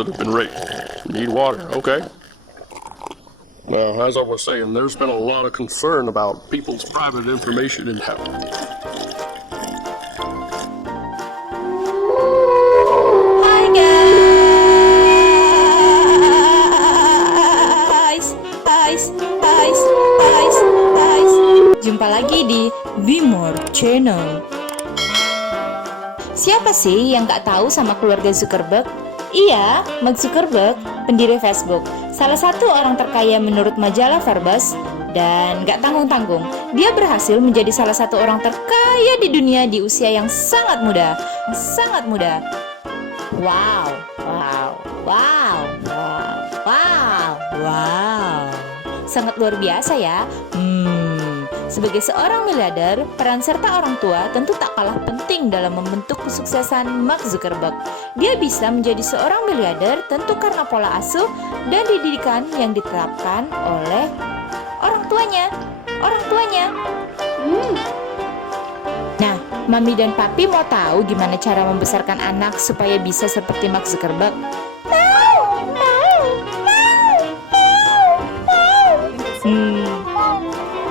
that have been raped need water. Okay. Now, as I was saying, there's been a lot of concern about people's private information in health. Hai guys. Jumpa lagi di Vimor Channel. Siapa sih yang gak tahu sama keluarga Zuckerberg? Iya, Mark Zuckerberg, pendiri Facebook, salah satu orang terkaya menurut majalah Forbes. Dan gak tanggung-tanggung, dia berhasil menjadi salah satu orang terkaya di dunia di usia yang sangat muda. Wow. Sangat luar biasa ya. Sebagai seorang miliarder, peran serta orang tua tentu tak kalah penting dalam membentuk kesuksesan Mark Zuckerberg. Dia bisa menjadi seorang miliarder tentu karena pola asuh dan didikan yang diterapkan oleh orang tuanya. Nah, Mami dan Papi mau tahu gimana cara membesarkan anak supaya bisa seperti Mark Zuckerberg?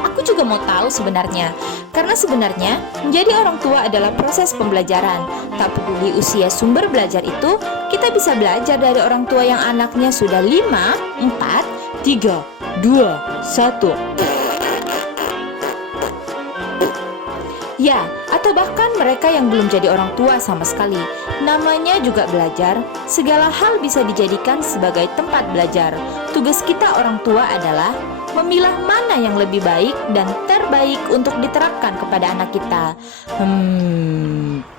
Aku juga mau tahu sebenarnya. Karena sebenarnya menjadi orang tua adalah proses pembelajaran. Tak peduli usia sumber belajar itu, kita bisa belajar dari orang tua yang anaknya sudah 5, 4, 3, 2, 1. Ya, atau bahkan mereka yang belum jadi orang tua sama sekali. Namanya juga belajar. Segala hal bisa dijadikan sebagai tempat belajar. Tugas kita orang tua adalah memilah mana yang lebih baik dan terbaik untuk diterapkan kepada anak kita.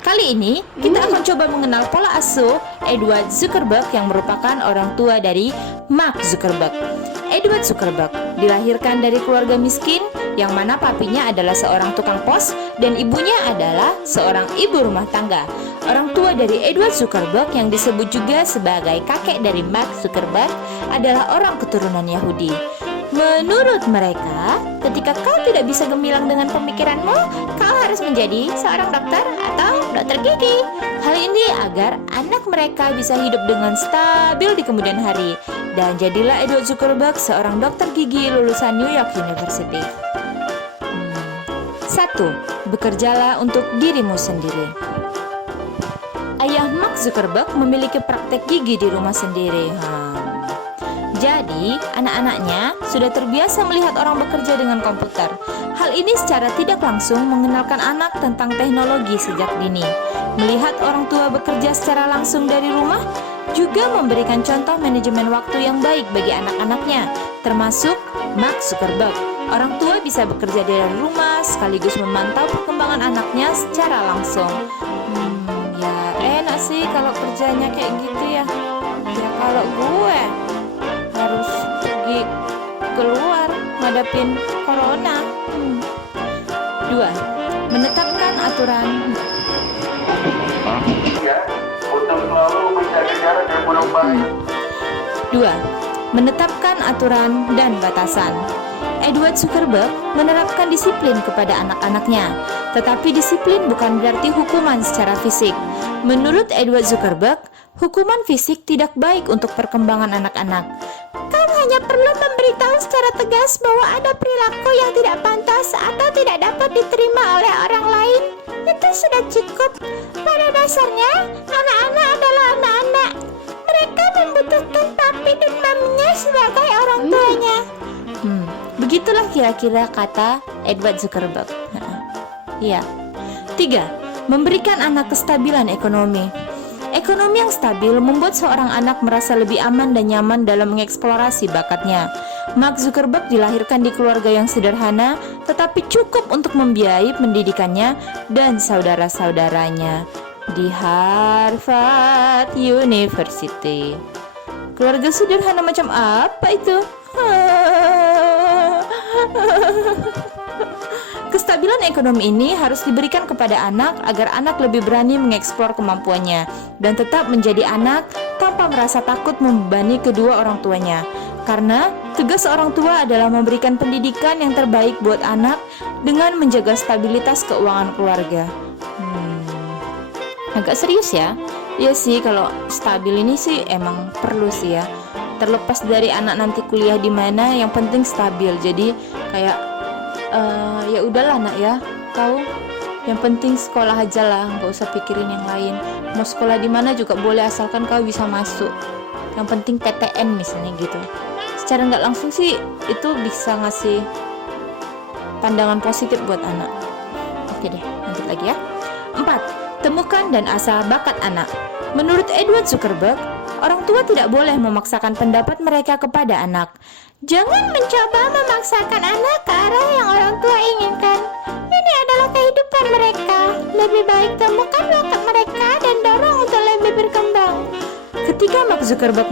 Kali ini kita akan coba mengenal pola asuh Edward Zuckerberg yang merupakan orang tua dari Mark Zuckerberg. Edward Zuckerberg dilahirkan dari keluarga miskin yang mana papinya adalah seorang tukang pos dan ibunya adalah seorang ibu rumah tangga. Orang tua dari Edward Zuckerberg yang disebut juga sebagai kakek dari Mark Zuckerberg adalah orang keturunan Yahudi. Menurut mereka, ketika kau tidak bisa gemilang dengan pemikiranmu, kau harus menjadi seorang dokter atau dokter gigi. Hal ini agar anak mereka bisa hidup dengan stabil di kemudian hari. Dan jadilah Edward Zuckerberg seorang dokter gigi lulusan New York University. 1. Bekerjalah untuk dirimu sendiri. Ayah Mark Zuckerberg memiliki praktek gigi di rumah sendiri. Jadi, anak-anaknya sudah terbiasa melihat orang bekerja dengan komputer. Hal ini secara tidak langsung mengenalkan anak tentang teknologi sejak dini. Melihat orang tua bekerja secara langsung dari rumah juga memberikan contoh manajemen waktu yang baik bagi anak-anaknya, termasuk Mark Zuckerberg. Orang tua bisa bekerja dari rumah sekaligus memantau perkembangan anaknya secara langsung. Ya enak sih kalau kerjanya kayak gitu ya. Ya kalau gue harus pergi keluar ngadapin corona. 2. Menetapkan aturan. Untuk selalu menjaga jarak dan berusaha. 2. Menetapkan aturan dan batasan. Edward Zuckerberg menerapkan disiplin kepada anak-anaknya, tetapi disiplin bukan berarti hukuman secara fisik. Menurut Edward Zuckerberg, hukuman fisik tidak baik untuk perkembangan anak-anak. Kau hanya perlu memberitahu secara tegas bahwa ada perilaku yang tidak pantas atau tidak dapat diterima oleh orang lain. Itu sudah cukup. Pada dasarnya, anak-anak adalah anak-anak. Mereka membutuhkan papi dan maminya sebagai orang tuanya. Begitulah kira-kira kata Edward Zuckerberg. Iya. 3. Memberikan anak kestabilan ekonomi. Ekonomi yang stabil membuat seorang anak merasa lebih aman dan nyaman dalam mengeksplorasi bakatnya. Mark Zuckerberg dilahirkan di keluarga yang sederhana, tetapi cukup untuk membiayai pendidikannya dan saudara-saudaranya di Harvard University. Keluarga sederhana macam apa itu? Kestabilan ekonomi ini harus diberikan kepada anak agar anak lebih berani mengeksplor kemampuannya dan tetap menjadi anak tanpa merasa takut membebani kedua orang tuanya. Karena tugas orang tua adalah memberikan pendidikan yang terbaik buat anak dengan menjaga stabilitas keuangan keluarga. Agak serius ya. Ya sih, kalau stabil ini sih emang perlu sih ya. Terlepas dari anak nanti kuliah di mana, yang penting stabil. Jadi kayak ya udahlah nak ya, kau yang penting sekolah aja lah, nggak usah pikirin yang lain. Mau sekolah di mana juga boleh asalkan kau bisa masuk. Yang penting PTN misalnya gitu. Secara nggak langsung sih itu bisa ngasih pandangan positif buat anak. Oke deh, lanjut lagi ya. 4. Temukan dan asah bakat anak. Menurut Edward Zuckerberg, orang tua tidak boleh memaksakan pendapat mereka kepada anak. Jangan mencoba memaksakan anak ke arah yang orang tua inginkan. Ini adalah kehidupan mereka. Lebih baik temukan bakat mereka dan dorong untuk lebih berkembang. Ketika Mark Zuckerberg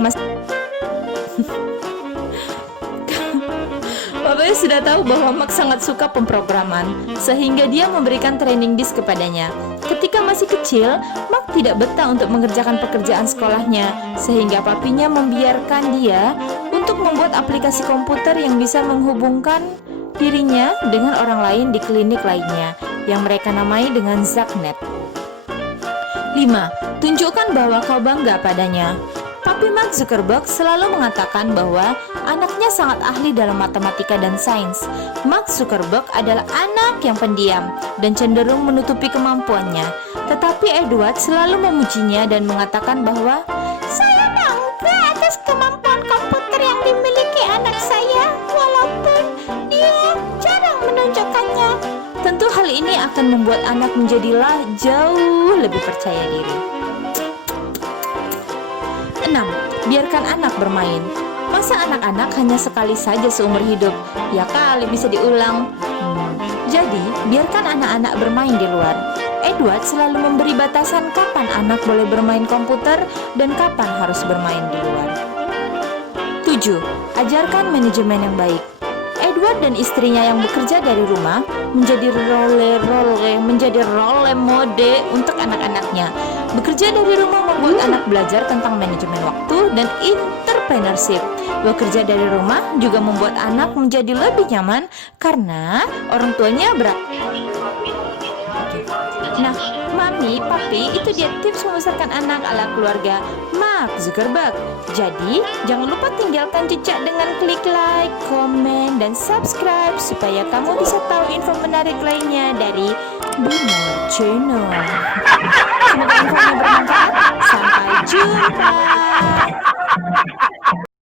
Bapaknya sudah tahu bahwa Mark sangat suka pemrograman, sehingga dia memberikan training disk kepadanya. Ketika masih kecil, Mark tidak betah untuk mengerjakan pekerjaan sekolahnya, sehingga papinya membiarkan dia untuk membuat aplikasi komputer yang bisa menghubungkan dirinya dengan orang lain di klinik lainnya, yang mereka namai dengan Zacknet. 5. Tunjukkan bahwa kau bangga padanya. Papi Mark Zuckerberg selalu mengatakan bahwa anaknya sangat ahli dalam matematika dan sains. Mark Zuckerberg adalah anak yang pendiam dan cenderung menutupi kemampuannya. Tetapi Edward selalu memujinya dan mengatakan bahwa saya bangga atas kemampuan komputer yang dimiliki anak saya, walaupun dia jarang menunjukkannya. Tentu hal ini akan membuat anak menjadilah jauh lebih percaya diri. 6. Biarkan anak bermain. Masa anak-anak hanya sekali saja seumur hidup? Ya kali bisa diulang. Jadi, biarkan anak-anak bermain di luar. Edward selalu memberi batasan kapan anak boleh bermain komputer dan kapan harus bermain di luar. 7. Ajarkan manajemen yang baik. Edward dan istrinya yang bekerja dari rumah menjadi role mode untuk anak-anaknya. Bekerja dari rumah membuat anak belajar tentang manajemen waktu dan entrepreneurship. Bekerja dari rumah juga membuat anak menjadi lebih nyaman karena orang tuanya Nah, mami, papi, itu dia tips membesarkan anak ala keluarga Mark Zuckerberg. Jadi, jangan lupa tinggalkan jejak dengan klik like, komen, dan subscribe supaya kamu bisa tahu info menarik lainnya dari Bimo Channel. Semoga infonya bermanfaat. Sampai jumpa.